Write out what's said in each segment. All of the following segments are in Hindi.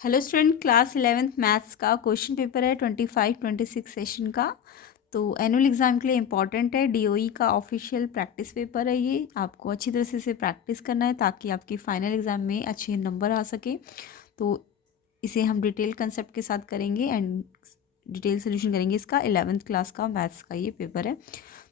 Hello student, class 11th maths का क्वेश्चन पेपर है 25-26 सेशन का। तो एनुअल एग्ज़ाम के लिए इम्पॉर्टेंट है। डीओई का ऑफिशियल प्रैक्टिस पेपर है। ये आपको अच्छी तरह से इसे प्रैक्टिस करना है ताकि आपके फाइनल एग्ज़ाम में अच्छे नंबर आ सके। तो इसे हम डिटेल कंसेप्ट के साथ करेंगे एंड डिटेल सोल्यूशन करेंगे। इसका 11th क्लास का मैथ्स का ये पेपर है,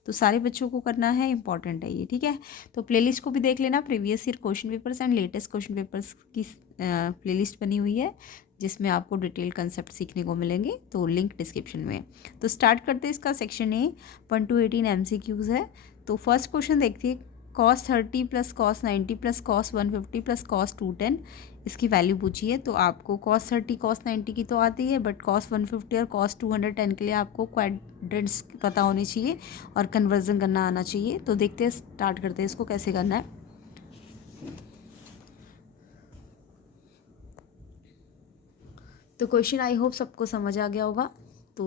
तो सारे बच्चों को करना है, इंपॉर्टेंट है ये, ठीक है। तो प्लेलिस्ट को भी देख लेना, previous year question papers and latest question papers की प्लेलिस्ट बनी हुई है जिसमें आपको डिटेल कंसेप्ट सीखने को मिलेंगे। तो लिंक डिस्क्रिप्शन में है। तो स्टार्ट करते हैं। इसका सेक्शन ए 1 to 18 MCQs है। तो फर्स्ट क्वेश्चन देखते हैं। cos 30 plus cos 90 plus cos 150 plus cos 210 इसकी वैल्यू पूछी है। तो आपको cos 30 cos 90 की तो आती है, बट cos 150 और cos 210 के लिए आपको क्वाड्रेंट्स पता होने चाहिए और कन्वर्जन करना आना चाहिए। तो देखते हैं, स्टार्ट करते हैं इसको कैसे करना है। तो क्वेश्चन आई होप सबको समझ आ गया होगा। तो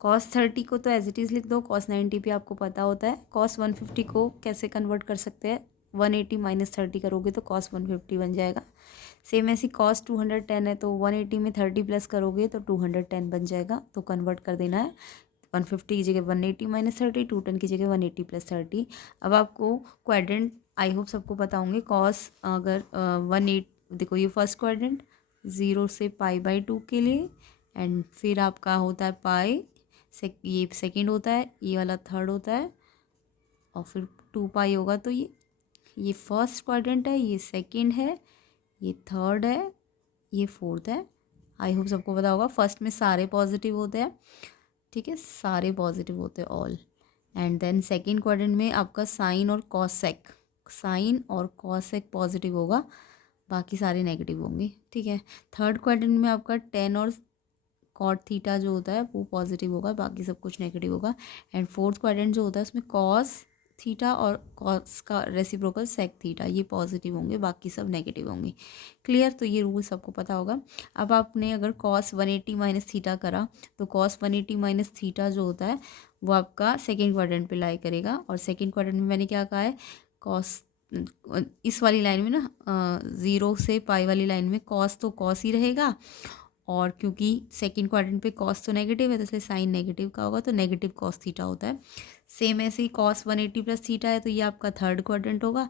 cos 30 को तो एज इट इज़ लिख दो, cos 90 भी आपको पता होता है। cos 150 को कैसे कन्वर्ट कर सकते हैं, 180 माइनस 30 करोगे तो cos 150 बन जाएगा। सेम ऐसी cos 210 है, तो 180 में 30 प्लस करोगे तो 210 बन जाएगा। तो कन्वर्ट कर देना है, 150 की जगह 180 माइनस 30, 210 की जगह 180 प्लस 30। अब आपको क्वाड्रेंट आई होप सबको पता होंगे। कॉस अगर 180, देखो ये फर्स्ट क्वाड्रेंट 0 से π/2 के लिए, एंड फिर आपका होता है पाई, ये सेकंड होता है, ये वाला थर्ड होता है, और फिर 2π होगा। तो ये फर्स्ट क्वाड्रेंट है, ये सेकंड है, ये थर्ड है, ये फोर्थ है। आई होप सबको पता होगा। फर्स्ट में सारे पॉजिटिव होते हैं, ठीक है, सारे पॉजिटिव होते हैं all. And then second quadrant में आपका साइन और कॉसेक, साइन और कॉसेक पॉजिटिव होगा, बाकी सारे नेगेटिव होंगे, ठीक है। थर्ड क्वाड्रेंट में आपका टेन और कॉट थीटा जो होता है वो पॉजिटिव होगा, बाकी सब कुछ नेगेटिव होगा। एंड फोर्थ क्वाड्रेंट जो होता है उसमें कॉस थीटा और कॉस का रेसिप्रोकल सेक थीटा ये पॉजिटिव होंगे, बाकी सब नेगेटिव होंगे। क्लियर? तो ये रूल सबको पता होगा। अब आपने अगर कॉस 180 माइनस थीटा करा, तो कॉस 180 माइनस थीटा जो होता है वो आपका सेकेंड क्वाड्रेंट पे लाई करेगा। और सेकेंड क्वाड्रेंट में मैंने क्या कहा है, कॉस इस वाली लाइन में ना 0 से पाई वाली लाइन में कॉस तो कॉस ही रहेगा, और क्योंकि सेकंड क्वाड्रेंट पे कॉस तो नेगेटिव है तो इसलिए साइन नेगेटिव का होगा, तो नेगेटिव कॉस थीटा होता है। सेम ऐसे ही कॉस 180 प्लस थीटा है, तो ये आपका थर्ड क्वाड्रेंट होगा।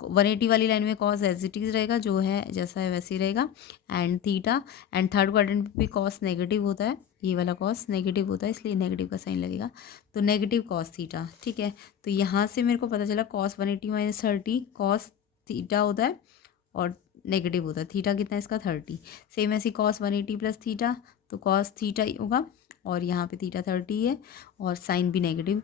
180 वाली लाइन में कॉस एज इट इज़ रहेगा, जो है जैसा है वैसे ही रहेगा, and theta. And third quadrant पे भी कॉस नेगेटिव होता है, ये वाला कॉस नेगेटिव होता है इसलिए नेगेटिव का साइन लगेगा, तो नेगेटिव कॉस थीटा, ठीक है। तो यहाँ से मेरे को पता चला कॉस 180 माइनस 30 कॉस थीटा होता है और नेगेटिव होता है। थीटा कितना है इसका, 30। सेम ऐसी कॉस 180 प्लस थीटा, तो कॉस थीटा ही होगा, और यहाँ पे थीटा 30 है और साइन भी नेगेटिव।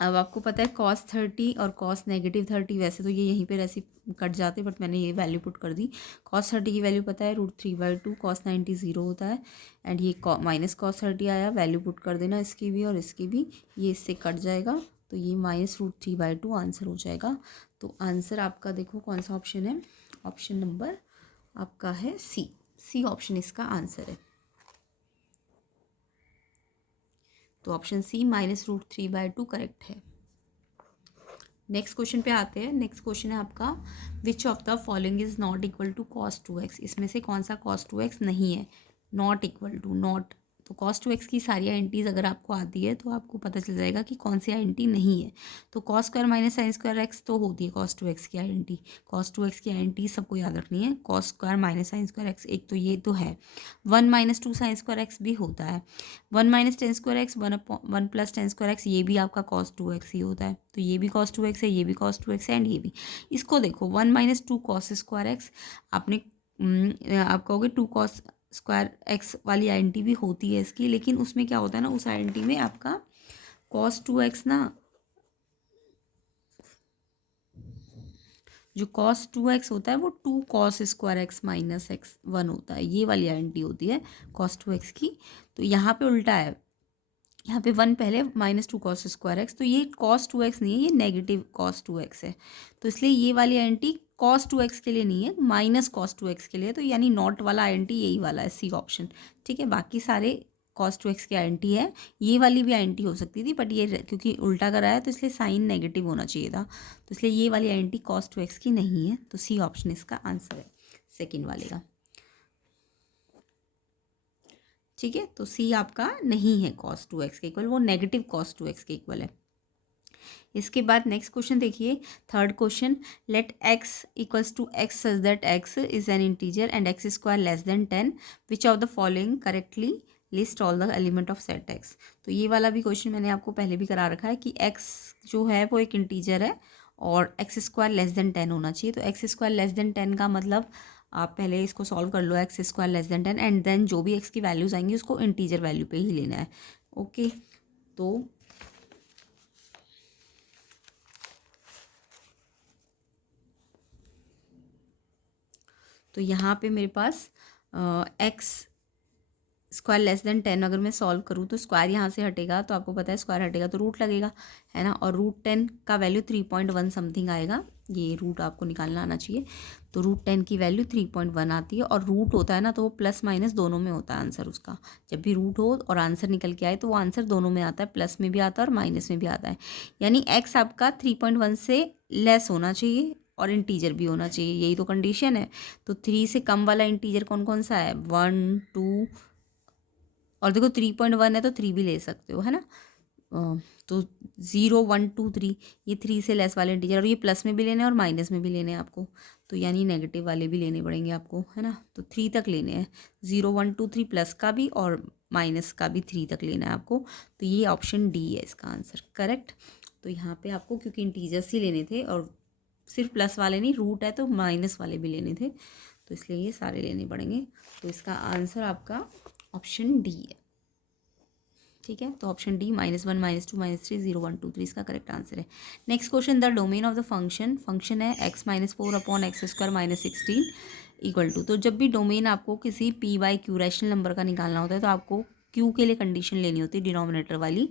अब आपको पता है कॉस 30 और कॉस नेगेटिव 30, वैसे तो ये यहीं पे ऐसे कट जाते, बट मैंने ये वैल्यू पुट कर दी। कॉस 30 की वैल्यू पता है √3/2, कॉस 90 0 होता है, एंड ये माइनस कॉस 30 आया, वैल्यू पुट कर देना इसकी भी और इसकी भी, ये इससे कट जाएगा, तो ये माइनस √3/2 आंसर हो जाएगा। तो आंसर आपका देखो कौन सा ऑप्शन है, ऑप्शन नंबर आपका है सी ऑप्शन इसका आंसर है। तो ऑप्शन सी -√3/2 करेक्ट है। नेक्स्ट क्वेश्चन पे आते हैं। नेक्स्ट क्वेश्चन है आपका, which of the following is not equal to cos 2x। इसमें से कौन सा cos 2x नहीं है, नॉट इक्वल टू, नॉट। तो cos 2x की सारी आइडेंटिटीज अगर आपको आती है तो आपको पता चल जाएगा कि कौन सी आइडेंटिटी नहीं है। तो cos square minus sine square x तो होती है cos 2x की आइडेंटिटी। cos 2x की आइडेंटिटी सबको याद रखनी है, cos square minus sine square x, एक तो ये तो है। 1 - 2 साइन स्क्वायर एक्स भी होता है। 1 - 10 स्क्वायर एक्स, 1 + 10 स्क्वायर एक्स, ये भी आपका cos 2x ही होता है। तो ये भी cos 2x है, ये भी cos 2x है, एंड ये भी। इसको देखो 1 - 2 cos स्क्वायर एक्स, आपने आप कहोगे 2 cos स्क्वायर एक्स वाली आइडेंटिटी भी होती है इसकी, लेकिन उसमें क्या होता है ना, उस आइडेंटिटी में आपका cos 2x ना, जो cos 2x होता है वो 2 cos square x minus x 1 होता है, ये वाली आइडेंटिटी होती है cos 2x की। तो यहाँ पे उल्टा है, यहाँ पे 1 पहले -2 cos स्क्वायर एक्स, तो ये cos 2x नहीं है, ये नेगेटिव cos 2x है। तो इसलिए ये वाली आइडेंटिटी cos 2x के लिए नहीं है, माइनस cos 2x के लिए। तो यानी नॉट वाला आइडेंटिटी यही वाला है, सी ऑप्शन, ठीक है। बाकी सारे cos 2x की आइडेंटिटी है, ये वाली भी आइडेंटिटी हो सकती थी, बट ये क्योंकि उल्टा कराया है तो इसलिए साइन नेगेटिव होना चाहिए था, तो इसलिए ये वाली आइडेंटिटी cos 2x की नहीं है। तो सी ऑप्शन इसका आंसर है, सेकेंड वाले का। ठीक है, तो सी आपका नहीं है cos 2x के इक्वल, वो नेगेटिव cos 2x के इक्वल है। इसके बाद नेक्स्ट क्वेश्चन देखिए, third question, let x equals to x such that x is an integer and x square less than 10, which of the following correctly list all the element of set x। तो ये वाला भी क्वेश्चन मैंने आपको पहले भी करा रखा है कि x जो है वो एक इंटीजर है और एक्स स्क्वायर लेस देन 10 होना चाहिए। तो एक्स स्क्वायर लेस देन 10 का मतलब आप पहले इसको सॉल्व कर लो, x square less than 10 and then जो भी एक्स की वैल्यूज आएंगी उसको इंटीजर वैल्यू पे ही लेना है। ओके, तो यहाँ पे मेरे पास एक्स स्क्वायर लेस देन 10 अगर मैं सॉल्व करूँ तो स्क्वायर यहाँ से हटेगा, तो आपको पता है स्क्वायर हटेगा तो रूट लगेगा, है ना। और रूट 10 का वैल्यू 3.1 समथिंग आएगा, ये रूट आपको निकालना आना चाहिए। तो रूट 10 की वैल्यू 3.1 आती है, और रूट होता है ना तो वो प्लस माइनस दोनों में होता है आंसर उसका। जब भी रूट हो और आंसर निकल के आए तो वो आंसर दोनों में आता है, प्लस में भी आता है और माइनस में भी आता है। यानी एक्स आपका 3.1 से लेस होना चाहिए और इंटीजर भी होना चाहिए, यही तो कंडीशन है। तो 3 से कम वाला इंटीजर कौन कौन सा है, 1 2, और देखो 3.1 है तो 3 भी ले सकते हो, है ना। तो 0 1 2 3, ये 3 से लेस वाले इंटीजर, और ये प्लस में भी लेने हैं और माइनस में भी लेने हैं आपको, तो यानी नेगेटिव वाले भी लेने पड़ेंगे आपको, है ना। तो 3 तक लेने हैं, 0 1 2 3 प्लस का भी और माइनस का भी 3 तक लेना है आपको। तो ये ऑप्शन डी है इसका आंसर करेक्ट। तो यहाँ पे आपको क्योंकि इंटीजर्स ही लेने थे और सिर्फ प्लस वाले नहीं, रूट है तो माइनस वाले भी लेने थे, तो इसलिए ये सारे लेने पड़ेंगे। तो इसका आंसर आपका ऑप्शन डी है, ठीक है। तो ऑप्शन डी -1 -2 -3 0 1 2 3 इसका करेक्ट आंसर है। Next question, the domain of the function है x -4 upon x square -16 equal to. तो जब भी डोमेन आपको किसी p by Q rational number का निकालना होता है तो आपको q के लिए कंडीशन लेनी होती है डिनोमिनेटर वाली,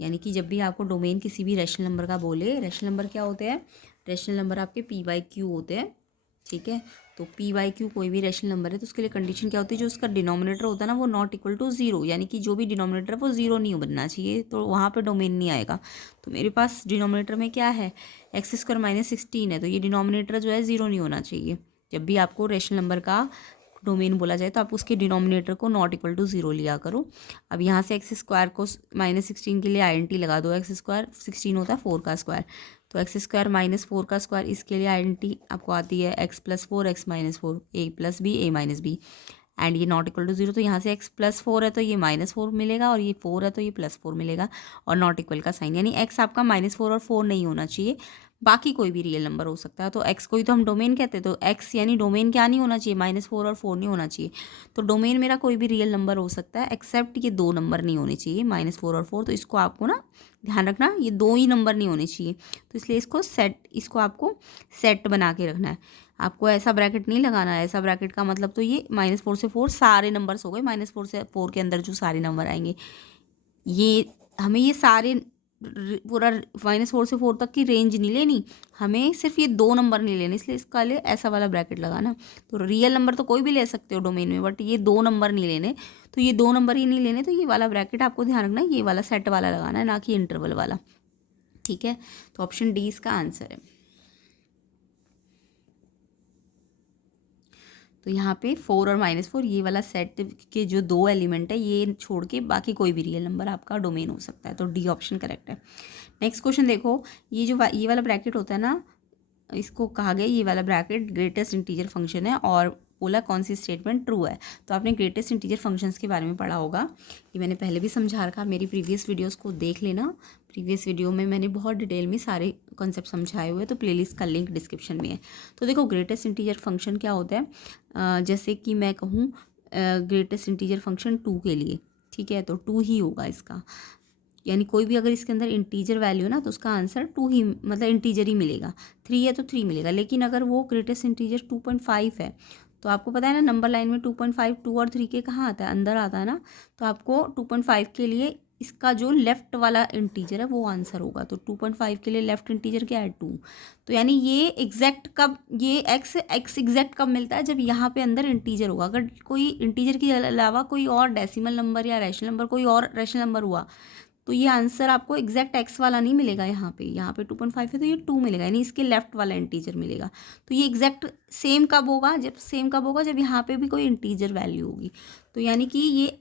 यानी कि जब भी आपको डोमेन किसी भी रैशनल नंबर का बोले, रैशनल नंबर क्या होते हैं, रैशनल नंबर आपके p बाई क्यू होते हैं, ठीक है। तो p बाई क्यू कोई भी रैशनल नंबर है तो उसके लिए कंडीशन क्या होती है, जो उसका डिनोमिनेटर होता है ना वो नॉट इक्वल टू 0, यानी कि जो भी डिनोमिनेटर है वो 0 नहीं बनना चाहिए, तो वहाँ पे डोमेन नहीं आएगा। तो मेरे पास डिनोमिनेटर में क्या है, एक्स स्क्वायर -16 है, तो ये डिनोमिनेटर जो है 0 नहीं होना चाहिए। जब भी आपको रैशनल नंबर का डोमेन बोला जाए तो आप उसके डिनोमिनेटर को नॉट इक्वल टू 0 लिया करो। अब यहाँ से एक्स स्क्वायर को -16 के लिए आइडेंटिटी लगा दो, एक्स स्क्वायर 16 होता है 4 का स्क्वायर, तो एक्स स्क्वायर -4 का स्क्वायर, इसके लिए आइडेंटिटी आपको आती है x + 4 x - 4 a + b a - b, and ये नॉट इक्वल टू 0, तो यहाँ से x + 4 है तो ये -4 मिलेगा, और ये 4 है तो ये +4 मिलेगा, और नॉट इक्वल का साइन, यानी x आपका -4 और 4 नहीं होना चाहिए, बाकी कोई भी रियल नंबर हो सकता है। तो x को ही तो हम डोमेन कहते हैं, तो x यानी डोमेन क्या नहीं होना चाहिए, -4 और 4 नहीं होना चाहिए। तो डोमेन मेरा कोई भी रियल नंबर हो सकता है एक्सेप्ट ये 2 नंबर नहीं होने चाहिए, -4 और 4, तो इसको आपको ना ध्यान रखना, ये 2 ही नंबर नहीं होने चाहिए, तो इसलिए इसको आपको सेट बना के रखना है। आपको ऐसा ब्रैकेट नहीं लगाना है, ऐसा ब्रैकेट का मतलब तो ये -4 से 4 सारे नंबर्स हो गए, -4 से 4 के अंदर जो सारे नंबर आएंगे, ये हमें ये सारे पूरा -4 से 4 तक की रेंज नहीं लेनी, हमें सिर्फ ये 2 नंबर नहीं लेने, इसलिए इसका लिए ऐसा वाला ब्रैकेट लगाना। तो रियल नंबर तो कोई भी ले सकते हो डोमेन में, बट ये 2 नंबर नहीं लेने, तो ये 2 नंबर ही नहीं लेने, तो ये वाला ब्रैकेट आपको ध्यान रखना है, ये वाला सेट वाला लगाना है, ना कि इंटरवल वाला, ठीक है। तो ऑप्शन डी इसका आंसर है। तो यहाँ पे 4 और -4 ये वाला सेट के जो 2 एलिमेंट है ये छोड़ के बाकी कोई भी रियल नंबर आपका डोमेन हो सकता है, तो डी ऑप्शन करेक्ट है। नेक्स्ट क्वेश्चन देखो, ये वाला ब्रैकेट होता है ना, इसको कहा गया ये वाला ब्रैकेट ग्रेटेस्ट इंटीजर फंक्शन है, और बोला कौन सी स्टेटमेंट ट्रू है। तो आपने ग्रेटेस्ट इंटीजर फंक्शंस के बारे में पढ़ा होगा, ये मैंने पहले भी समझा रखा, मेरी प्रीवियस वीडियोस को देख लेना, प्रीवियस वीडियो में मैंने बहुत डिटेल में सारे कॉन्सेप्ट समझाए हुए, तो प्लेलिस्ट का लिंक डिस्क्रिप्शन में है। तो देखो ग्रेटेस्ट इंटीजर फंक्शन क्या होता है, जैसे कि मैं कहूँ ग्रेटेस्ट इंटीजर फंक्शन 2 के लिए, ठीक है, तो 2 ही होगा इसका, यानी कोई भी अगर इसके अंदर इंटीजर वैल्यू ना तो उसका आंसर 2 ही, मतलब इंटीजर ही मिलेगा, 3 है तो 3 मिलेगा। लेकिन अगर वो ग्रेटेस्ट इंटीजर 2.5 है, तो आपको पता है ना नंबर लाइन में 2.5 2 और 3 के कहाँ आता है, अंदर आता है ना, तो आपको 2.5 के लिए इसका जो लेफ्ट वाला इंटीजर है वो आंसर होगा। तो 2.5 के लिए लेफ्ट इंटीजर क्या है 2, तो यानी ये एग्जैक्ट कब, ये एक्स एग्जैक्ट कब मिलता है, जब यहाँ पे अंदर इंटीजर होगा। अगर कोई इंटीजर के अलावा कोई और डेसिमल नंबर या रैशनल नंबर, कोई और रैशनल नंबर हुआ, तो ये आंसर आपको एग्जैक्ट एक्स वाला नहीं मिलेगा, यहाँ पे 2.5 है तो ये 2 मिलेगा, यानी इसके लेफ्ट वाला इंटीजर मिलेगा। तो ये एग्जैक्ट सेम कब होगा, जब यहाँ पे भी कोई इंटीजर वैल्यू होगी, तो यानी कि ये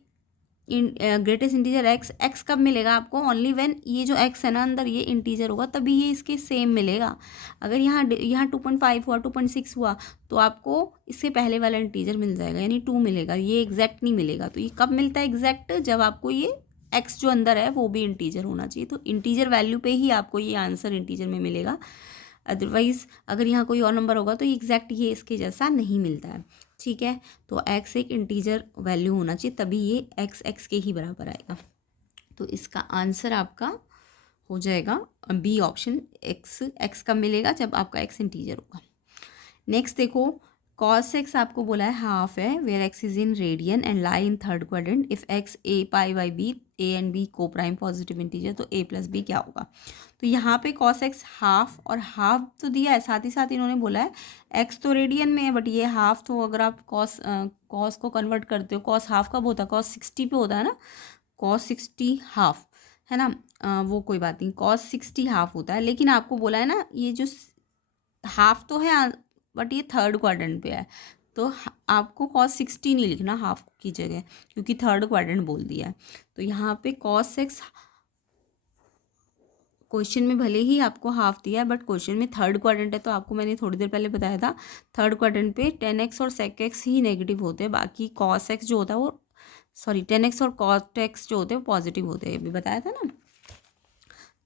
ग्रेटेस्ट इंटीजर एक्स, एक्स कब मिलेगा आपको? ओनली व्हेन ये जो एक्स है ना अंदर ये इंटीजर होगा तभी ये इसके सेम मिलेगा। अगर यहाँ 2.5 हुआ, 2.6 हुआ तो आपको इससे पहले वाला इंटीजर मिल जाएगा, यानी 2 मिलेगा, ये एग्जैक्ट नहीं मिलेगा। तो ये कब मिलता है एग्जैक्ट? जब आपको ये एक्स जो अंदर है वो भी इंटीजर होना चाहिए। तो इंटीजर वैल्यू पे ही आपको ये आंसर इंटीजर में मिलेगा। अदरवाइज अगर यहाँ कोई और नंबर होगा तो एग्जैक्ट ये इसके जैसा नहीं मिलता है। ठीक है, तो एक्स एक इंटीजर वैल्यू होना चाहिए तभी ये एक्स एक्स के ही बराबर आएगा। तो इसका आंसर आपका हो जाएगा बी ऑप्शन, एक्स। एक्स कब मिलेगा? जब आपका एक्स इंटीजर होगा। नेक्स्ट देखो, कॉस एक्स आपको बोला है हाफ है, where x is in radian and lie in third quadrant. If x A pi by B, A and B को प्राइम पॉजिटिव इंटीजर, तो ए प्लस बी क्या होगा? तो यहाँ पे कॉस एक्स हाफ, और हाफ तो दिया है, साथ ही साथ इन्होंने बोला है एक्स तो रेडियन में है बट ये हाफ, तो अगर आप कॉस को कन्वर्ट करते हो, कॉस हाफ कब होता है? कॉस 60 पे होता है ना, कॉस 60 हाफ है ना। वो कोई बात नहीं, कॉस 60 हाफ होता है, लेकिन आपको बोला है ना ये जो हाफ तो है बट ये थर्ड क्वाड्रेंट पे है, तो आपको कॉस 60 नहीं लिखना हाफ की जगह, क्योंकि थर्ड क्वाड्रेंट बोल दिया है। तो यहाँ पे कॉस एक्स क्वेश्चन में भले ही आपको हाफ दिया है बट क्वेश्चन में थर्ड क्वाड्रेंट है, तो आपको मैंने थोड़ी देर पहले बताया था थर्ड क्वाड्रेंट पे 10x और sec x ही नेगेटिव होते हैं, बाकी cos x जो होता है वो, सॉरी 10x और cot x जो होते हैं वो पॉजिटिव होते हैं, अभी बताया था ना।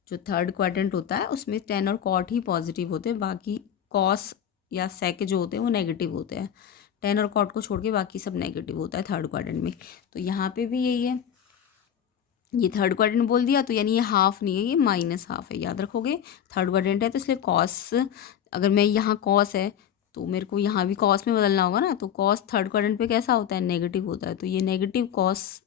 जो थर्ड क्वाड्रेंट होता है उसमें 10 और cot ही पॉजिटिव होते हैं, बाकी cos या sec जो होते हैं वो नेगेटिव होते हैं। 10 और cot को छोड़ के बाकी सब नेगेटिव होता है थर्ड क्वाड्रेंट में। तो यहाँ पे भी यही है, ये थर्ड क्वाड्रेंट बोल दिया तो यानी ये हाफ नहीं है, ये माइनस हाफ है, याद रखोगे। थर्ड क्वाड्रेंट है तो इसलिए कॉस, अगर मैं यहाँ कॉस है तो मेरे को यहाँ भी कॉस में बदलना होगा ना, तो कॉस थर्ड क्वाड्रेंट पे कैसा होता है? नेगेटिव होता है। तो ये नेगेटिव कॉस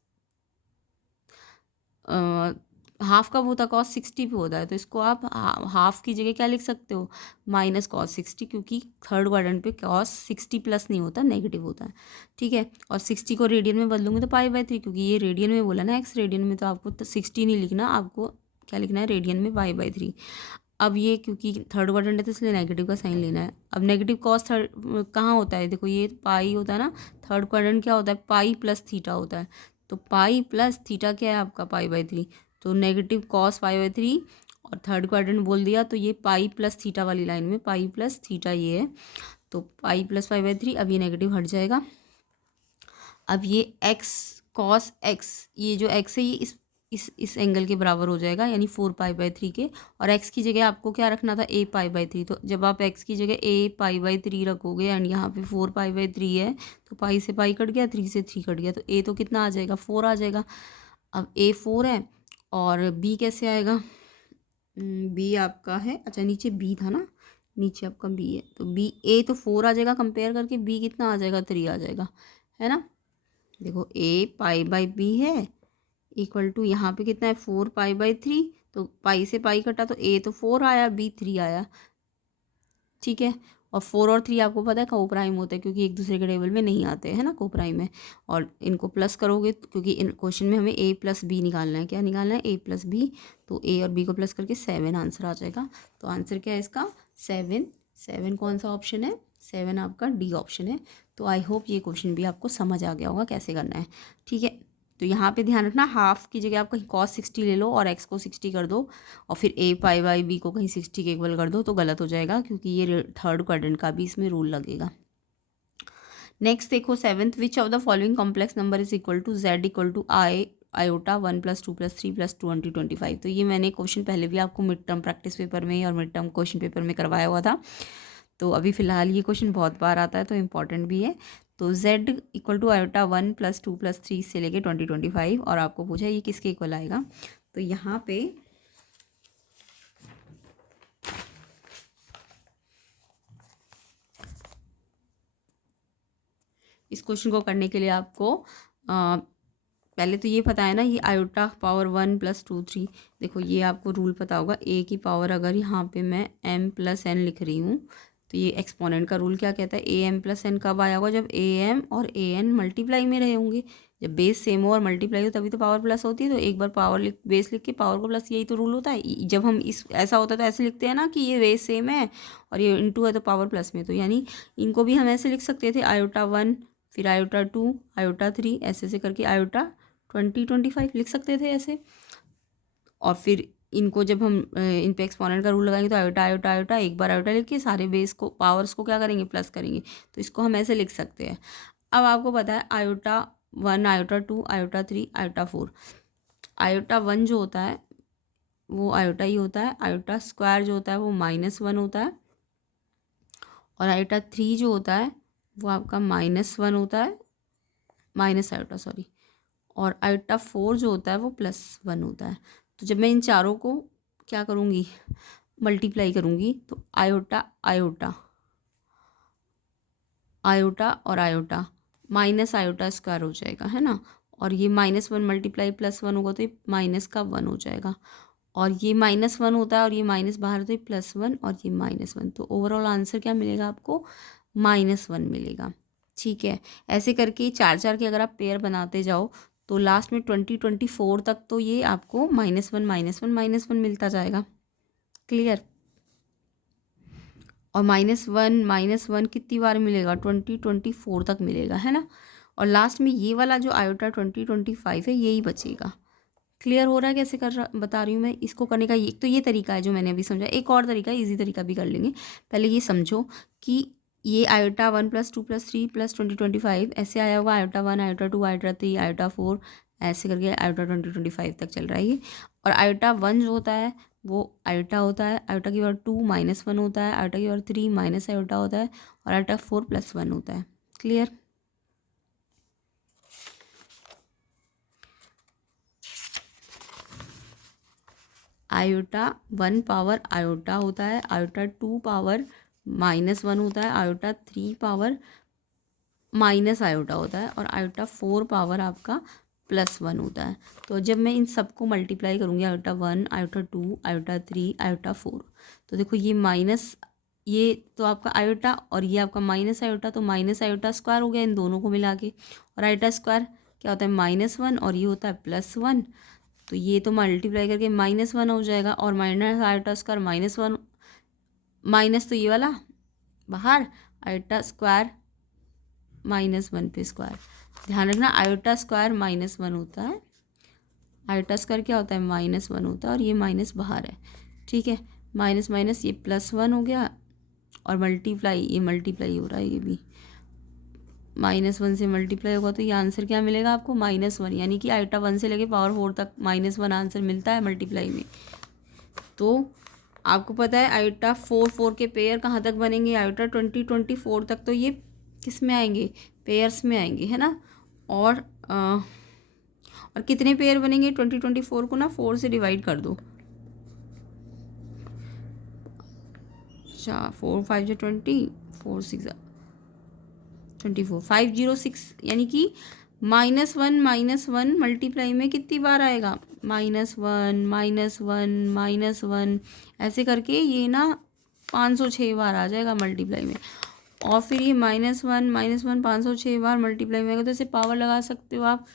हाफ कब होता है? कॉस 60 पे होता है, तो इसको आप हाफ की जगह क्या लिख सकते हो? माइनस कॉस 60, क्योंकि थर्ड क्वाड्रेंट पे कॉस 60 प्लस नहीं होता, नेगेटिव होता है। ठीक है, और 60 को रेडियन में बदलूंगी तो पाई/3, क्योंकि ये रेडियन में बोला ना एक्स रेडियन में, तो आपको तो 60 नहीं लिखना, आपको क्या लिखना है? रेडियन में पाई/3। अब ये क्योंकि थर्ड क्वाड्रेंट है तो इसलिए नेगेटिव का साइन लेना है। अब नेगेटिव कॉस थर्ड कहाँ होता है? देखो ये पाई होता है ना, थर्ड क्वाड्रेंट क्या होता है? पाई प्लस थीटा होता है। तो पाई प्लस थीटा क्या है आपका? पाई/3। तो नेगेटिव कॉस पाई/3 और थर्ड क्वाड्रेंट बोल दिया तो ये पाई प्लस थीटा वाली लाइन में पाई प्लस थीटा ये है, तो पाई प्लस पाई/3। अब ये नेगेटिव हट जाएगा। अब ये एक्स कॉस एक्स, ये जो एक्स है ये इस एंगल के बराबर हो जाएगा, यानी 4 पाई/3 के। और एक्स की जगह आपको क्या रखना था? a पाई/3। तो जब आप एक्स की जगह a पाई/3 रखोगे एंड यहाँ पे 4 पाई/3 है, तो पाई से पाई कट गया, 3 से 3 कट गया, तो a तो कितना आ जाएगा? 4 आ जाएगा। अब a 4 है और b कैसे आएगा? b आपका है, अच्छा नीचे b था ना, नीचे आपका b है, तो b a तो 4 आ जाएगा कंपेयर करके, b कितना आ जाएगा? 3 आ जाएगा, है ना। देखो a पाई/b है इक्वल टू यहाँ पे कितना है? 4 पाई/3, तो पाई से पाई कटा तो a तो 4 आया, b 3 आया। ठीक है, और 4 और 3 आपको पता है को प्राइम होता है, क्योंकि एक दूसरे के टेबल में नहीं आते हैं ना, को प्राइम है। और इनको प्लस करोगे क्योंकि इन क्वेश्चन में हमें a प्लस बी निकालना है। क्या निकालना है? a plus B. तो a और b को प्लस करके 7 आंसर आ जाएगा। तो आंसर क्या है इसका? 7। 7 कौन सा ऑप्शन है? 7 आपका डी ऑप्शन है। तो आई होप ये क्वेश्चन भी आपको समझ आ गया होगा कैसे करना है। ठीक है, तो यहाँ पे ध्यान रखना, हाफ की जगह आप कहीं कॉस 60 ले लो और एक्स को 60 कर दो, और फिर a पाई/b को कहीं 60 के इक्वल कर दो, तो गलत हो जाएगा, क्योंकि ये थर्ड क्वाड्रेंट का भी इसमें रूल लगेगा। नेक्स्ट देखो 7th, which of the following complex number is equal to z equal to iota 1 + 2 + 3 + 20 25। तो ये मैंने क्वेश्चन पहले भी आपको मिड टर्म प्रैक्टिस पेपर में और मिड टर्म क्वेश्चन पेपर में करवाया हुआ था। तो अभी फ़िलहाल ये क्वेश्चन बहुत बार आता है तो इम्पॉर्टेंट भी है। तो z इक्वल टू आयोटा 1 + 2 + 3 से लेके 20 25, और आपको पूछा ये किसके इक्वल आएगा। तो यहाँ पे इस क्वेश्चन को करने के लिए आपको पहले तो ये पता है ना, ये आयोटा पावर 1 + 2 3। देखो ये आपको रूल पता होगा, a की पावर अगर यहाँ पे मैं m + n लिख रही हूँ, तो ये एक्सपोनेंट का रूल क्या कहता है? am + n कब आया होगा? जब am और an मल्टीप्लाई में रहे होंगे। जब बेस सेम हो और मल्टीप्लाई हो तभी तो पावर प्लस होती है। तो एक बार पावर बेस लिख के पावर को प्लस, यही तो रूल होता है। जब हम इस ऐसा होता है तो ऐसे लिखते हैं ना कि ये बेस सेम है और ये इंटू है तो पावर प्लस में, तो यानी इनको भी हम ऐसे लिख सकते थे, आयोटा 1 फिर आयोटा 2 आयोटा 3 ऐसे करके आयोटा 2025 लिख सकते थे ऐसे। और फिर इनको जब हम इन पे एक्सपोनेंट का रूल लगाएंगे तो आयोटा आयोटा आयोटा, एक बार आयोटा लिख के सारे बेस को पावर्स को क्या करेंगे, प्लस करेंगे। तो इसको हम ऐसे लिख सकते हैं। अब आपको पता है iota 1, iota 2, iota 3, iota 4। Iota 1 जो होता है वो आयोटा ही होता है, आयोटा स्क्वायर जो होता है वो -1 होता है, और आयोटा 3 जो होता है वो आपका -1 होता है, माइनस आयोटा सॉरी, और आयोटा 4 जो होता है वो +1 होता है। तो जब मैं इन चारों को क्या करूँगी, मल्टीप्लाई करूँगी, तो आयोटा आयोटा आयोटा और आयोटा माइनस आयोटा स्क्वायर हो जाएगा, है ना। और ये -1 मल्टीप्लाई +1 होगा तो ये -1 हो जाएगा, और ये -1 होता है और ये माइनस बाहर तो ये +1 और ये -1। तो ओवरऑल आंसर क्या मिलेगा आपको, -1 मिलेगा। ठीक है, ऐसे करके 4 के अगर आप पेयर बनाते जाओ तो लास्ट में 2024 तक तो ये आपको -1 मिलता जाएगा। क्लियर। और -1 कितनी बार मिलेगा, 2024 तक मिलेगा, है ना। और लास्ट में ये वाला जो आयोटा 2025 है यही बचेगा। क्लियर हो रहा है कैसे कर रहा बता रही हूँ मैं। इसको करने का एक तो ये तरीका है जो मैंने अभी समझा, एक और तरीका है, ईजी तरीका भी कर लेंगे। पहले ये समझो कि ये आयोटा 1 + 2 + 3 + 2025 ऐसे आया होगा, आयोटा 1, आयोटा 2, आयोटा 3, आयोटा 4 ऐसे करके आयोटा 2025 तक चल रहा है ये। और आयोटा 1 जो होता है वो आयोटा होता है, आयोटा की पावर 2 -1 होता है, आयोटा की पावर 3 माइनस आयोटा होता है, और आयोटा 4 +1 होता है। क्लियर। आयोटा 1 पावर आयोटा होता है, आयोटा 2 पावर -1 होता है, आयोटा 3 पावर माइनस आयोटा होता है, और आयोटा 4 पावर आपका +1 होता है। तो जब मैं इन सबको मल्टीप्लाई करूँगी, आयोटा 1, आयोटा 2, आयोटा 3, आयोटा 4, तो देखो ये माइनस, ये तो आपका आयोटा और ये आपका माइनस आयोटा, तो माइनस आयोटा स्क्वायर हो गया इन दोनों को मिला के। और आयोटा स्क्वायर क्या होता है, -1, और ये होता है +1, तो ये तो मल्टीप्लाई करके -1 हो जाएगा, और माइनस आयोटा स्क्वायर -1, माइनस तो ये वाला बाहर, आयोटा स्क्वायर -1 पे स्क्वायर। ध्यान रखना आयोटा स्क्वायर -1 होता है, आयोटा स्क्वायर क्या होता है, -1 होता है, और ये माइनस बाहर है। ठीक है, माइनस माइनस ये +1 हो गया, और मल्टीप्लाई ये मल्टीप्लाई हो रहा है, ये भी -1 से मल्टीप्लाई होगा, तो ये आंसर क्या मिलेगा आपको, -1। यानी कि आयोटा 1 से लेके पावर 4 तक -1 आंसर मिलता है मल्टीप्लाई में। तो आपको पता है आयोटा 4 के पेयर कहाँ तक बनेंगे, आयोटा 2024 तक तो ये किस में आएंगे, पेयर्स में आएंगे, है ना। और कितने पेयर बनेंगे 2024 को ना 4 से डिवाइड कर दो। अच्छा 4 5 20, 4 6 24, 506, यानी कि -1 मल्टीप्लाई में कितनी बार आएगा, -1 ऐसे करके ये ना 506 बार आ जाएगा मल्टीप्लाई में। और फिर ये -1 506 बार मल्टीप्लाई में आएगा, तो इसे पावर लगा सकते हो आप।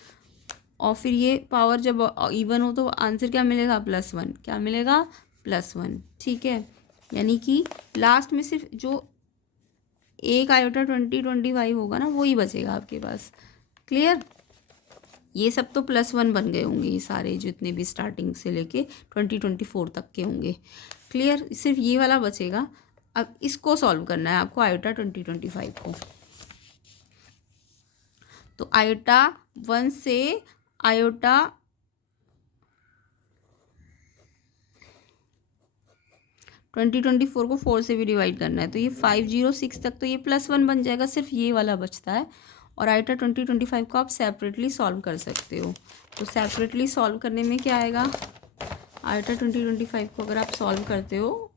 और फिर ये पावर जब इवन हो तो आंसर क्या मिलेगा, +1, क्या मिलेगा, +1। ठीक है, यानी कि लास्ट में सिर्फ जो एक आयोटा 2025 होगा ना वही बचेगा आपके पास। क्लियर। ये सब तो +1 बन गए होंगे, ये सारे जितने भी स्टार्टिंग से लेके 2024 तक के होंगे। क्लियर, सिर्फ ये वाला बचेगा। अब इसको सॉल्व करना है आपको, आयोटा 2025 को। तो आयोटा 1 से आयोटा 2024 को 4 से भी डिवाइड करना है, तो ये 506 तक तो ये +1 बन जाएगा, सिर्फ ये वाला बचता है। और आयोटा 2025 को आप सेपरेटली सॉल्व कर सकते हो। तो सेपरेटली सॉल्व करने में क्या आएगा, आयोटा 2025 को अगर आप सॉल्व करते हो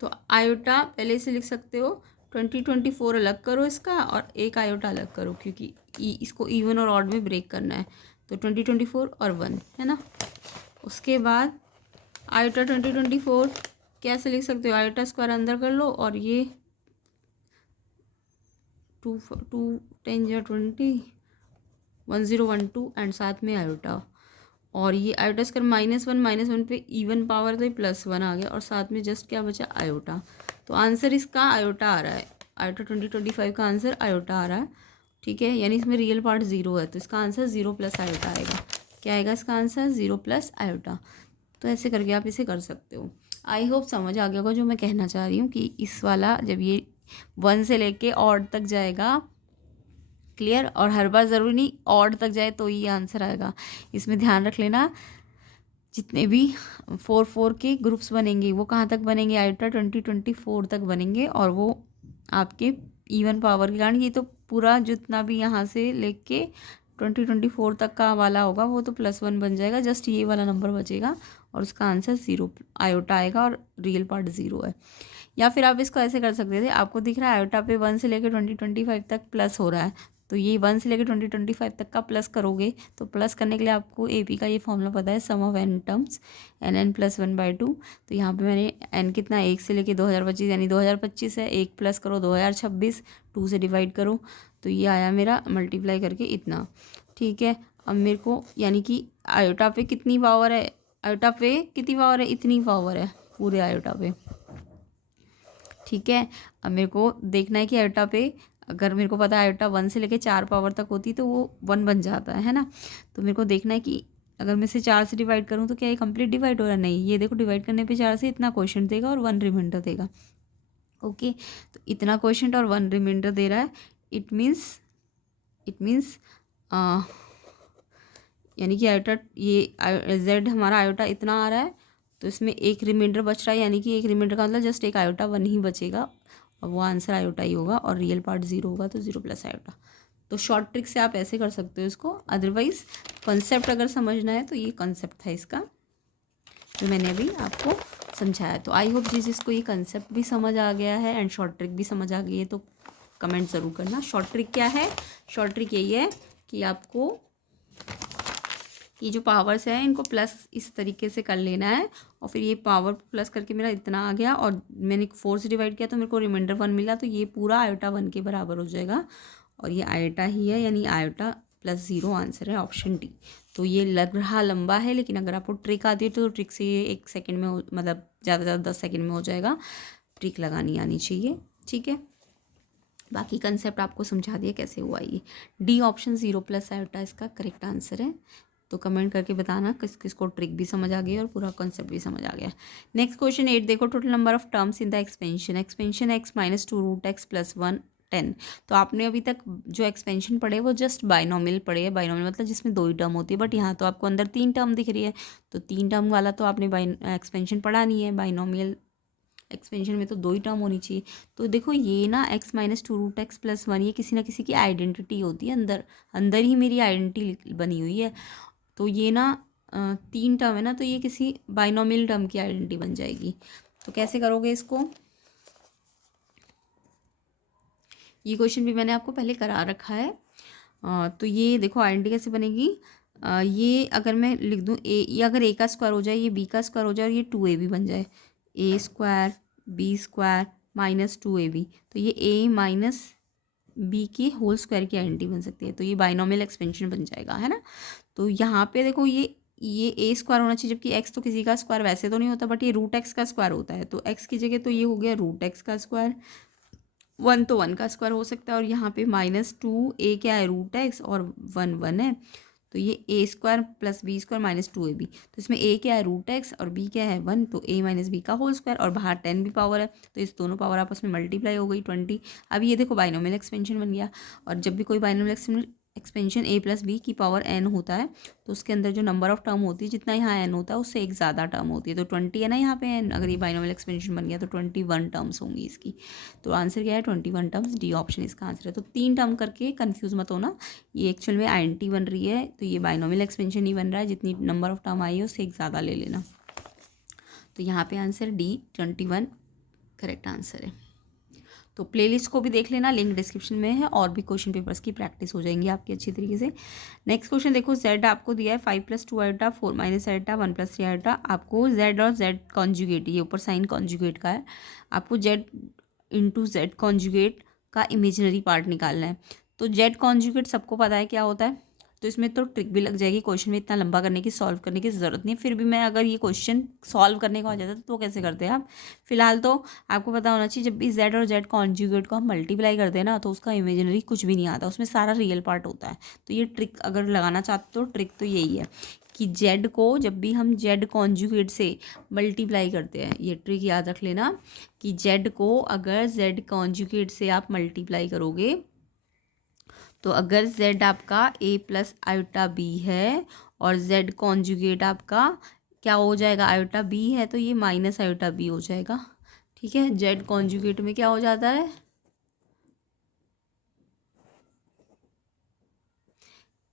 तो आयोटा पहले से लिख सकते हो, 2024 अलग करो इसका और एक आयोटा अलग करो, क्योंकि इसको इवन और ऑड में ब्रेक करना है। तो 2024 और 1 है ना। उसके बाद आयोटा 2024 कैसे लिख सकते हो, आयोटा स्क्वायर अंदर कर लो, और ये 2 10 या 20 1012 एंड साथ में आयोटा, और ये आयोटा स्क्वायर -1 पे इवन पावर तो +1 आ गया, और साथ में जस्ट क्या बचा, आयोटा। तो आंसर इसका आयोटा आ रहा है, आयोटा 2025 का आंसर आयोटा आ रहा है। ठीक है, यानी इसमें रियल पार्ट ज़ीरो है, तो इसका आंसर ज़ीरो प्लस आयोटा आएगा। क्या आएगा इसका आंसर? Zero plus iota. तो ऐसे करके आप इसे कर सकते हो। आई होप समझ आ गया होगा जो मैं कहना चाह रही हूँ कि इस वाला जब ये 1 से लेके ऑड तक जाएगा, क्लियर, और हर बार ज़रूरी नहीं ऑड तक जाए तो ही आंसर आएगा। इसमें ध्यान रख लेना, जितने भी 4 के ग्रुप्स बनेंगे वो कहाँ तक बनेंगे? आयोटा 2024 तक बनेंगे, और वो आपके इवन पावर के कारण, ये तो पूरा जितना भी यहाँ से लेके 2024 तक का वाला होगा वो तो +1 बन जाएगा, जस्ट ये वाला नंबर बचेगा और उसका आंसर 0 आयोटा आएगा और रियल पार्ट 0 है। या फिर आप इसको ऐसे कर सकते थे, आपको दिख रहा है आयोटा पे 1 से लेकर 2025 तक प्लस हो रहा है, तो ये 1 से लेकर 2025 तक का प्लस करोगे, तो प्लस करने के लिए आपको AP का ये फॉर्मूला पता है, सम ऑफ n टर्म्स n +1/2। तो यहाँ पे मैंने n कितना 1 से लेकर 2025 यानी 2025 है, 1 प्लस करो 2026, 2 से डिवाइड करो, तो ये आया मेरा मल्टीप्लाई करके इतना। ठीक है, अब मेरे को यानी कि आयोटा पे कितनी पावर है? आयोटा पे कितनी पावर है? इतनी पावर है पूरे आयोटा पे। ठीक है, अब मेरे को देखना है कि आयोटा पे, अगर मेरे को पता है आयोटा 1 से लेके 4 पावर तक होती तो वो 1 बन जाता है ना। तो मेरे को देखना है कि अगर मैं इसे 4 से डिवाइड करूँ तो क्या ये कंप्लीट डिवाइड हो रहा है? नहीं, ये देखो डिवाइड करने पे 4 से इतना क्वेश्चन देगा और 1 रिमाइंडर देगा। ओके, तो इतना क्वेश्चन और 1 रिमाइंडर दे रहा है, इट मीन्स यानी कि आयोटा ये जेड हमारा आयोटा इतना आ रहा है, तो इसमें एक रिमाइंडर बच रहा है, यानी कि एक रिमाइंडर का मतलब जस्ट एक आयोटा 1 ही बचेगा और वो आंसर आयोटा ही होगा, और रियल पार्ट 0 होगा, तो 0 प्लस आयोटा। तो शॉर्ट ट्रिक से आप ऐसे कर सकते हो इसको, अदरवाइज कॉन्सेप्ट अगर समझना है तो ये कॉन्सेप्ट था इसका जो मैंने अभी आपको समझाया। तो आई होप जिसको ये कॉन्सेप्ट भी समझ आ गया है एंड शॉर्ट ट्रिक भी समझ आ गई है तो कमेंट ज़रूर करना। शॉर्ट ट्रिक क्या है? शॉर्ट ट्रिक यही है कि आपको ये जो पावर्स है इनको प्लस इस तरीके से कर लेना है, और फिर ये पावर प्लस करके मेरा इतना आ गया और मैंने 4 से डिवाइड किया तो मेरे को रिमाइंडर 1 मिला, तो ये पूरा आयोटा 1 के बराबर हो जाएगा, और ये आयोटा ही है, यानी आयोटा +0 आंसर है, ऑप्शन डी। तो ये लग रहा लंबा है, लेकिन अगर आपको ट्रिक आती है तो ट्रिक से ये 1 सेकेंड में मतलब ज़्यादा से ज़्यादा 10 सेकेंड में हो जाएगा, ट्रिक लगानी आनी चाहिए। ठीक है, बाकी कंसेप्ट आपको समझा दिया कैसे हुआ ये। डी ऑप्शन 0 प्लस आयोटा इसका करेक्ट आंसर है। तो कमेंट करके बताना किस किस को ट्रिक भी समझ आ गई और पूरा कॉन्सेप्ट भी समझ आ गया। नेक्स्ट क्वेश्चन 8 देखो, total number of terms in the expansion x -2 √x + 1 10। तो आपने अभी तक जो एक्सपेंशन पढ़े वो जस्ट बाइनोमियल पढ़े है, बाइनोमियल मतलब जिसमें 2 ही टर्म होती है, बट यहाँ तो आपको अंदर 3 टर्म दिख रही है, तो 3 टर्म वाला तो आपने एक्सपेंशन पढ़ा नहीं है, बाइनोमियल एक्सपेंशन में तो 2 ही टर्म होनी चाहिए। तो देखो ये ना x -2 √x + 1 ये किसी ना किसी की आइडेंटिटी होती है, अंदर अंदर ही मेरी आइडेंटिटी बनी हुई है, तो ये ना 3 टर्म है ना, तो ये किसी बाइनोमियल टर्म की आइडेंटिटी बन जाएगी। तो कैसे करोगे इसको? ये क्वेश्चन भी मैंने आपको पहले करा रखा है। तो ये देखो आइडेंटिटी कैसे बनेगी, ये अगर मैं लिख दूँ ये अगर a का स्क्वायर हो जाए, ये b का स्क्वायर हो जाए और ये 2ab बन जाए, a² b² -2ab, तो ये a b की होल स्क्वायर की आइडेंटिटी बन सकती है, तो ये बाइनोमियल एक्सपेंशन बन जाएगा, है ना। तो यहाँ पे देखो ये a² होना चाहिए, जबकि x तो किसी का स्क्वायर वैसे तो नहीं होता, बट ये √x का स्क्वायर होता है, तो x की जगह तो ये हो गया √x का स्क्वायर, 1 तो 1 का स्क्वायर हो सकता है, और यहाँ पे -2 a क्या है √x और 1 1 है, तो ये a² + b² -2ab, तो इसमें a क्या है √x और b क्या है 1, तो a - b का होल स्क्वायर, और बाहर 10 भी पावर है, तो इस दोनों पावर आपस में मल्टीप्लाई हो गई 20। अब ये देखो बाइनोमियल एक्सपेंशन बन गया, और जब भी कोई बाइनोमियल एक्सपेंशन a + b की पावर n होता है तो उसके अंदर जो नंबर ऑफ टर्म होती है जितना यहाँ n होता है उससे एक ज़्यादा टर्म होती है, तो 20 है ना यहाँ पे n, अगर ये बाइनोमियल एक्सपेंशन बन गया तो 21 टर्म्स होंगी इसकी। तो आंसर क्या है 21 टर्म्स, डी ऑप्शन इसका आंसर है। तो 3 टर्म करके कंफ्यूज मत होना, ये एक्चुअल में आइडेंटिटी बन रही है, तो ये बाइनोमियल एक्सपेंशन ही बन रहा है, जितनी नंबर ऑफ टर्म आई है उससे एक ज़्यादा ले लेना। तो यहाँ पे आंसर डी 21 करेक्ट आंसर है। तो प्लेलिस्ट को भी देख लेना, लिंक डिस्क्रिप्शन में है, और भी क्वेश्चन पेपर्स की प्रैक्टिस हो जाएंगी आपकी अच्छी तरीके से। नेक्स्ट क्वेश्चन देखो, z आपको दिया है 5 + 2 आयोटा 4 - आयोटा 1 + 3 आयोटा, आपको z और z कॉन्जुगेट, ये ऊपर साइन कॉन्जुगेट का है, आपको z × z कॉन्जुगेट का इमेजिनरी पार्ट निकालना है। तो z कॉन्जुगेट सबको पता है क्या होता है, तो इसमें तो ट्रिक भी लग जाएगी, क्वेश्चन में इतना लंबा करने की, सॉल्व करने की ज़रूरत नहीं है। फिर भी मैं अगर ये क्वेश्चन सॉल्व करने को आ जाता तो कैसे करते हैं आप। फिलहाल तो आपको पता होना चाहिए, जब भी जेड और जेड कॉन्जुगेट को हम मल्टीप्लाई करते हैं ना, तो उसका इमेजिनरी कुछ भी नहीं आता, उसमें सारा रियल पार्ट होता है। तो ये ट्रिक अगर लगाना चाहते हो, ट्रिक तो यही है कि जेड को जब भी हम जेड कॉन्जुगेट से मल्टीप्लाई करते हैं, ये ट्रिक याद रख लेना कि जेड को अगर जेड कॉन्जुगेट से आप मल्टीप्लाई करोगे, तो अगर z आपका a प्लस आयोटा b है और z कॉन्जुगेट आपका क्या हो जाएगा, आयोटा b है, तो ये माइनस आयोटा b हो जाएगा। ठीक है, z कॉन्जुगेट में क्या हो जाता है,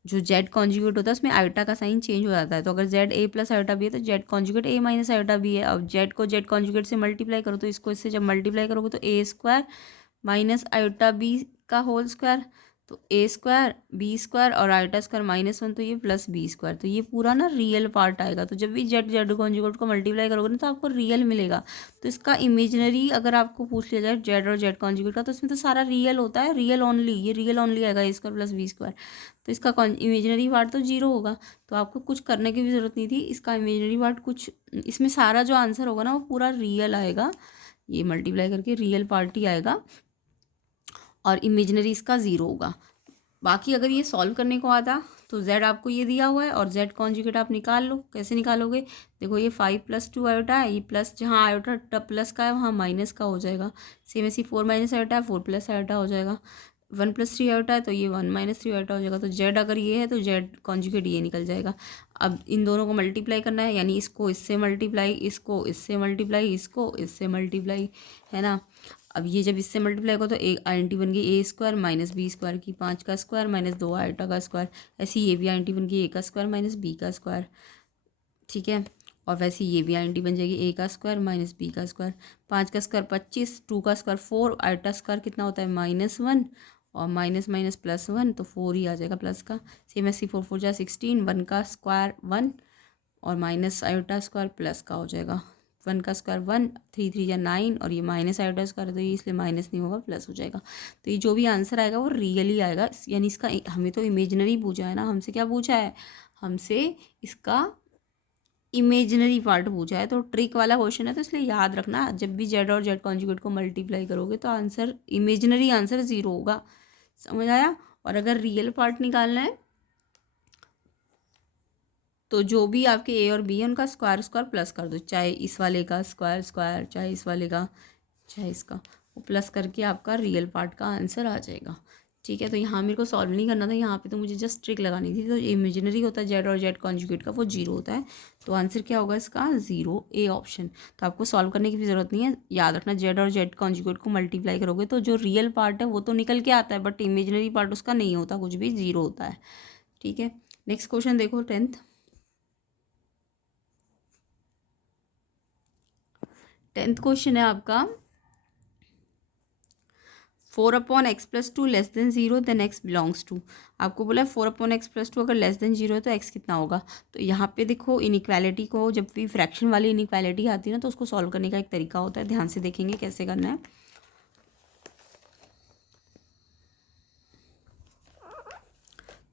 जो z कॉन्जुगेट होता है उसमें आयोटा का साइन चेंज हो जाता है। तो अगर z a plus iota b है तो z conjugate a minus iota b है। अब z को z कॉन्जुगेट से मल्टीप्लाई करो, तो इसको इससे जब मल्टीप्लाई करोगे तो a square minus iota b का होल स्क्वायर, तो ए स्क्वायर बी स्क्वायर और आयोटा स्क्वायर -1, तो ये प्लस बी स्क्वायर। तो ये पूरा ना रियल पार्ट आएगा। तो जब भी जेड जेड कॉन्जुगेट को मल्टीप्लाई करोगे ना, तो आपको रियल मिलेगा। तो इसका इमेजिनरी अगर आपको पूछ लिया जाए जेड और जेड कॉन्जुगेट का, तो इसमें तो सारा रियल होता है, रियल ओनली, ये रियल ओनली आएगा, ए स्क्वायर प्लस बी स्क्वायर। तो इसका इमेजिनरी पार्ट तो जीरो होगा, तो आपको कुछ करने की भी ज़रूरत नहीं थी। इसका इमेजिनरी पार्ट कुछ, इसमें सारा जो आंसर होगा ना वो पूरा रियल आएगा, ये मल्टीप्लाई करके रियल पार्ट ही आएगा और इमेजिनरी इसका ज़ीरो होगा। बाकी अगर ये सॉल्व करने को आता तो z आपको ये दिया हुआ है और z कॉन्जुगेट आप निकाल लो। कैसे निकालोगे, देखो ये 5 + 2 आयोटा है, ये प्लस, जहाँ आयोटा टब प्लस का है वहाँ माइनस का हो जाएगा। सेम ऐसे 4 माइनस आयोटा है, 4 प्लस आयोटा हो जाएगा। 1 + 3 आयोटा है तो ये 1 - 3 आयोटा हो जाएगा। तो z अगर ये है तो z कॉन्जुगेट ये निकल जाएगा। अब इन दोनों को मल्टीप्लाई करना है, यानी इसको इससे मल्टीप्लाई, इसको इससे मल्टीप्लाई, इसको इससे मल्टीप्लाई, है ना। अब ये जब इससे मल्टीप्लाई हो तो एक आइडेंटी बन गई ए स्क्वायर माइनस बी स्क्वायर की, 5 का स्क्वायर माइनस 2 आयोटा का स्क्वायर। ऐसी ये भी आइडेंटी बन गई ए का स्क्वायर माइनस बी का स्क्वायर। ठीक है, और वैसे ये भी आइडेंटी बन जाएगी ए का स्क्वायर माइनस बी का स्क्वायर। 5 का स्क्वायर 25, 2 का स्क्वायर 4, आयोटा स्क्वायर कितना होता है -1, और माइनस माइनस प्लस 1, तो 4 ही आ जाएगा प्लस का। सेम ऐसी 4 4 जा 16, 1 का स्क्वायर 1 और माइनस आयोटा स्क्वायर प्लस का हो जाएगा। 1 का स्क्वायर 1, 3 3 या 9, और ये माइनस आयोटा स्क्वायर, तो ये इसलिए माइनस नहीं होगा, प्लस हो जाएगा। तो ये जो भी आंसर आएगा वो रियल ही आएगा, यानी इसका हमें तो इमेजिनरी पूछा है ना, हमसे क्या पूछा है, हमसे इसका इमेजिनरी पार्ट पूछा है। तो ट्रिक वाला क्वेश्चन है, तो इसलिए याद रखना, जब भी जेड और जेड कॉन्जुगेट को मल्टीप्लाई करोगे तो आंसर, इमेजिनरी आंसर ज़ीरो होगा। समझ आया। और अगर रियल पार्ट निकालना है तो जो भी आपके ए और बी है उनका स्क्वायर स्क्वायर प्लस कर दो, चाहे इस वाले का स्क्वायर स्क्वायर, चाहे इस वाले का, चाहे इसका, वो प्लस करके आपका रियल पार्ट का आंसर आ जाएगा। ठीक है, तो यहाँ मेरे को सॉल्व नहीं करना था, यहाँ पे तो मुझे जस्ट ट्रिक लगानी थी। तो इमेजिनरी होता है जेड और जेड कॉन्जुगेट का, वो जीरो होता है। तो आंसर क्या होगा इसका, ज़ीरो, ए ऑप्शन। तो आपको सॉल्व करने की भी ज़रूरत नहीं है, याद रखना जेड और जेड कॉन्जुगेट को मल्टीप्लाई करोगे तो जो रियल पार्ट है वो तो निकल के आता है, बट इमेजिनरी पार्ट उसका नहीं होता, कुछ भी ज़ीरो होता है। ठीक है, नेक्स्ट क्वेश्चन देखो, 10th क्वेश्चन है आपका, 4/x+2 <0 then x belongs to. आपको बोला है 4/x+2 अगर <0 है तो x कितना होगा। तो यहाँ पे देखो, इनइक्वालिटी को जब भी फ्रैक्शन वाली इनइक्वालिटी आती है ना, तो उसको सॉल्व करने का एक तरीका होता है, ध्यान से देखेंगे कैसे करना है।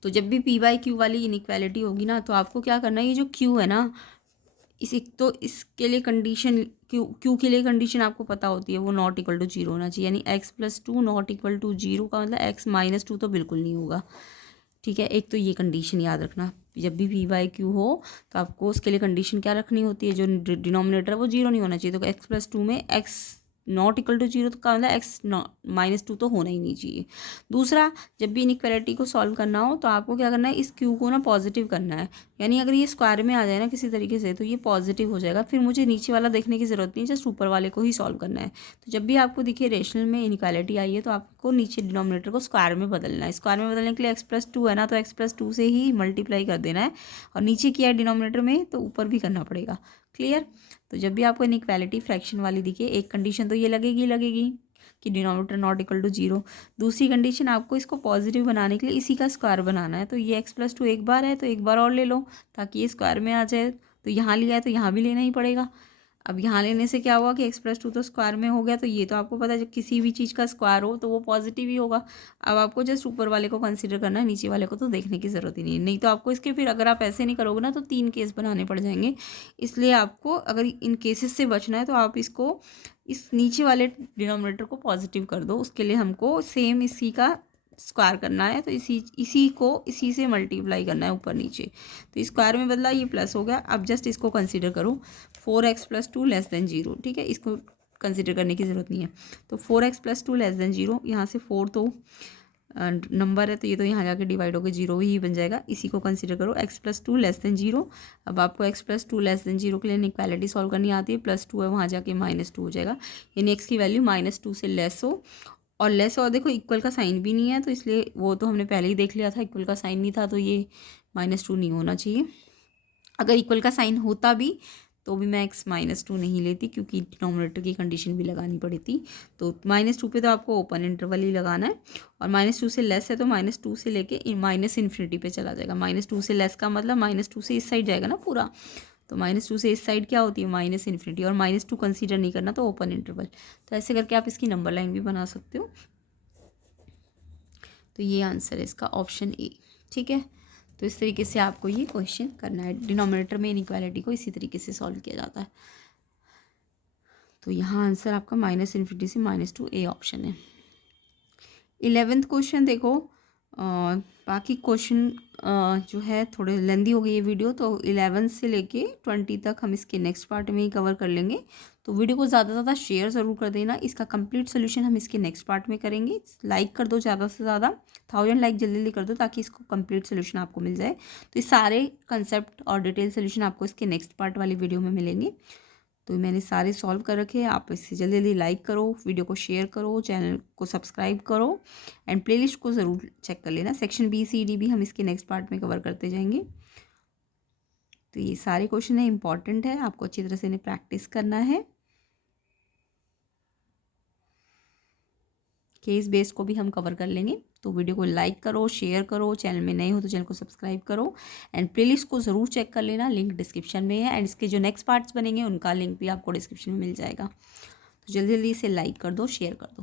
तो जब भी p/q वाली इनइक्वालिटी होगी ना, तो आपको क्या करना है, ये जो q है ना, तो इसके लिए कंडीशन, क्यू के लिए कंडीशन आपको पता होती है, वो नॉट इक्वल टू 0 होना चाहिए, यानी x+2 नॉट इक्वल टू 0 का मतलब x-2 तो बिल्कुल नहीं होगा। ठीक है, एक तो ये कंडीशन याद रखना, जब भी p/q हो तो आपको उसके लिए कंडीशन क्या रखनी होती है, जो डिनोमिनेटर है वो 0 नहीं होना चाहिए। तो x+2 में x नॉट इक्वल टू 0 तो का मतलब x-2 तो होना ही नहीं चाहिए। दूसरा, जब भी इनइक्वालिटी को सॉल्व करना हो तो आपको क्या करना है, इस क्यू को ना पॉजिटिव करना है, यानी अगर ये स्क्वायर में आ जाए ना किसी तरीके से तो ये पॉजिटिव हो जाएगा, फिर मुझे नीचे वाला देखने की ज़रूरत नहीं, जस्ट ऊपर वाले को ही सॉल्व करना है। तो जब भी आपको दिखे रेशनल में इनइक्वालिटी आई है तो आपको नीचे डिनोमिनेटर को स्क्वायर में बदलना है। स्क्वायर में बदलने के लिए x+2 है ना, तो x+2 से ही मल्टीप्लाई कर देना है, और नीचे किया है डिनोमिनेटर में तो ऊपर भी करना पड़ेगा। क्लियर। तो जब भी आपको इनइक्वालिटी फ्रैक्शन वाली दिखे, एक कंडीशन तो ये लगेगी कि डिनोमिनेटर नॉट इक्वल टू 0। दूसरी कंडीशन, आपको इसको पॉजिटिव बनाने के लिए इसी का स्क्वायर बनाना है। तो ये x+2 एक बार है तो एक बार और ले लो ताकि ये स्क्वायर में आ जाए। तो यहाँ लिया है तो यहाँ भी लेना ही पड़ेगा। अब यहाँ लेने से क्या हुआ कि x+2 तो स्क्वायर में हो गया, तो ये तो आपको पता है जब किसी भी चीज़ का स्क्वायर हो तो वो पॉजिटिव ही होगा। अब आपको जस्ट ऊपर वाले को कंसीडर करना है, नीचे वाले को तो देखने की ज़रूरत ही नहीं है। नहीं तो आपको इसके फिर अगर आप ऐसे नहीं करोगे ना तो 3 केस बनाने पड़ जाएंगे। इसलिए आपको अगर इन केसेस से बचना है तो आप इसको इस नीचे वाले डिनोमिनेटर को पॉजिटिव कर दो। उसके लिए हमको सेम इसी का स्क्वायर करना है, तो इसी को इसी से मल्टीप्लाई करना है ऊपर नीचे। तो स्क्वायर में बदला, ये प्लस हो गया। अब जस्ट इसको कंसीडर करो 4x+2 लेस देन 0, ठीक है, इसको कंसीडर करने की ज़रूरत नहीं है। तो 4x+2 लेस देन 0, यहाँ से 4 तो नंबर है तो ये तो यहाँ जाके डिवाइड होकर 0 ही बन जाएगा। इसी को कंसीडर करो x+2 लेस देन 0। अब आपको x+2 लेस देन 0 के लिए इक्वालिटी सॉल्व करनी आती है। +2 है, वहाँ जाके -2 हो जाएगा, यानी x की वैल्यू -2 से लेस हो और लेस। और देखो इक्वल का साइन भी नहीं है, तो इसलिए वो तो हमने पहले ही देख लिया था, इक्वल का साइन नहीं था तो ये -2 नहीं होना चाहिए। अगर इक्वल का साइन होता भी तो भी मैं x-2 नहीं लेती, क्योंकि डिनोमिनेटर की कंडीशन भी लगानी पड़ी थी। तो -2 पे तो आपको ओपन इंटरवल ही लगाना है, और -2 से लेस है तो -2 से लेके -इन्फिनिटी पे चला जाएगा। -2 से लेस का मतलब -2 से इस साइड जाएगा ना पूरा, तो -2 से इस साइड क्या होती है -इन्फिनिटी, और -2 कंसीडर नहीं करना तो ओपन इंटरवल। तो ऐसे करके आप इसकी नंबर लाइन भी बना सकते हो। तो ये आंसर है इसका, ऑप्शन ए, ठीक है। तो इस तरीके से आपको ये क्वेश्चन करना है। डिनोमिनेटर में इनइक्वालिटी को इसी तरीके से सॉल्व किया जाता है। तो यहाँ आंसर आपका -इन्फिनिटी से -2, ए ऑप्शन है। 11th क्वेश्चन देखो, बाकी क्वेश्चन जो है थोड़े लेंदी हो गई ये वीडियो, तो 11 से लेके 20 तक हम इसके नेक्स्ट पार्ट में ही कवर कर लेंगे। तो वीडियो को ज़्यादा से ज़्यादा शेयर ज़रूर कर देना। इसका कंप्लीट सोल्यूशन हम इसके नेक्स्ट पार्ट में करेंगे। लाइक कर दो ज़्यादा से ज़्यादा, 1000 लाइक जल्दी जल्दी कर दो ताकि इसको कंप्लीट सोल्यूशन आपको मिल जाए। तो ये सारे कंसेप्ट और डिटेल सोल्यूशन आपको इसके नेक्स्ट पार्ट वाली वीडियो में मिलेंगे। तो मैंने सारे सॉल्व कर रखे हैं। आप इससे जल्दी जल्दी लाइक करो, वीडियो को शेयर करो, चैनल को सब्सक्राइब करो, एंड प्लेलिस्ट को ज़रूर चेक कर लेना। सेक्शन BCD भी हम इसके नेक्स्ट पार्ट में कवर करते जाएंगे। तो ये सारे क्वेश्चन है, इंपॉर्टेंट है, आपको अच्छी तरह से इन्हें प्रैक्टिस करना है। केस बेस को भी हम कवर कर लेंगे। तो वीडियो को लाइक करो, शेयर करो, चैनल में नए हो तो चैनल को सब्सक्राइब करो, एंड प्लेलिस्ट को ज़रूर चेक कर लेना। लिंक डिस्क्रिप्शन में है, एंड इसके जो नेक्स्ट पार्ट्स बनेंगे उनका लिंक भी आपको डिस्क्रिप्शन में मिल जाएगा। तो जल्दी जल्दी इसे लाइक कर दो, शेयर कर दो।